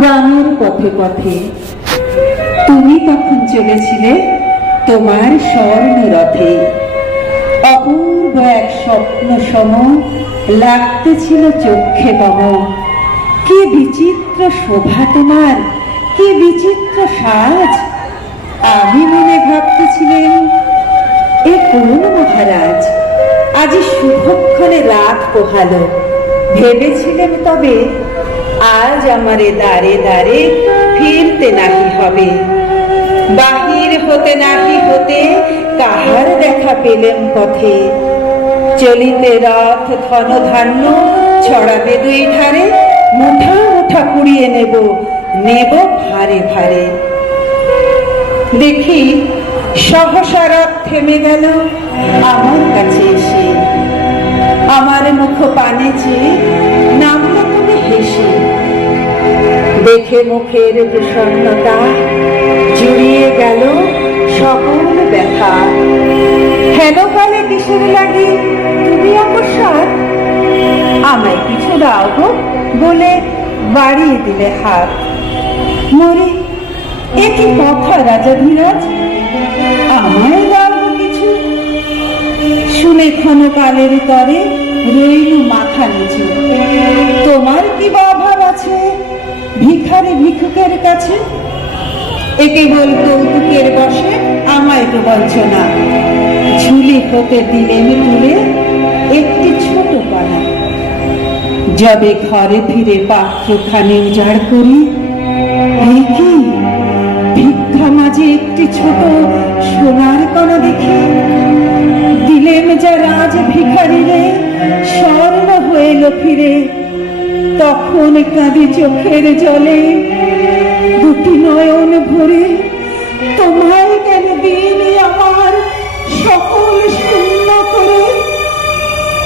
গ্রামের পথে পথে। তুমি তখন চলেছিলে তোমার স্বর্ণ রথে অপূর্ব এক স্বপ্ন সম লাগতেছিল চোখে তম কি বিচিত্র শোভা তোমার, কি বিচিত্র সাজ। আমি মনে ভাবতেছিলেন, এ কোন মহারাজ, আজ শুভক্ষণে রাত পোহালো। ভেবেছিলেন তবে আজ আমারে দাঁড়ে দাঁড়ে ফিরতে নাহি হবে। বাহির হতে নাহি হতে কাহার দেখা পেলেন পথে? চলিতে রথ ধন ধান্য ছড়াবে দুই ধারে, মুঠা মুঠা কুড়িয়ে নেব নেব ভারে ভারে। দেখি, সহসা রথ থেমে গেল আমার কাছে এসে। আমার মুখ পানে চেয়ে মুখের প্রসন্নতা জুড়িয়ে গেল সকল ব্যথা। হেন কালে কিসের লাগে, তুমি অকস্মাৎ আমায় কিছু দাও গো বলে বাড়িয়ে দিলে হাত। মরে, এ কি কথা রাজা ধীরাজ? আমায় দাও কিছু। শুনে ক্ষণকালের তরে রইল মাথা নিচু। তোমার কি বা অভাব আছে ভিখারি ভিক্ষুকের কাছে? এ কেবল কৌতুকের বসে আমায় তো বঞ্চনা ঝুলি হতে দিলেন তুলে একটি ছোট পানা। যবে ঘরে ফিরে পাত্রখানি উজাড় করি কি ভিক্ষা মাঝে একটি ছোট সোনার কণা দেখি। দিলেন যা রাজ ভিখারি রে স্বর্ণ হইল ফিরে তখন কাঁদি চোখের জলে। দুটি নয়ন ভরে তোমায় কেন দিন আমার সকল শূন্য করে?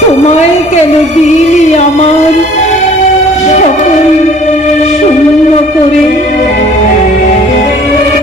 তোমায় কেন দিন আমার সকল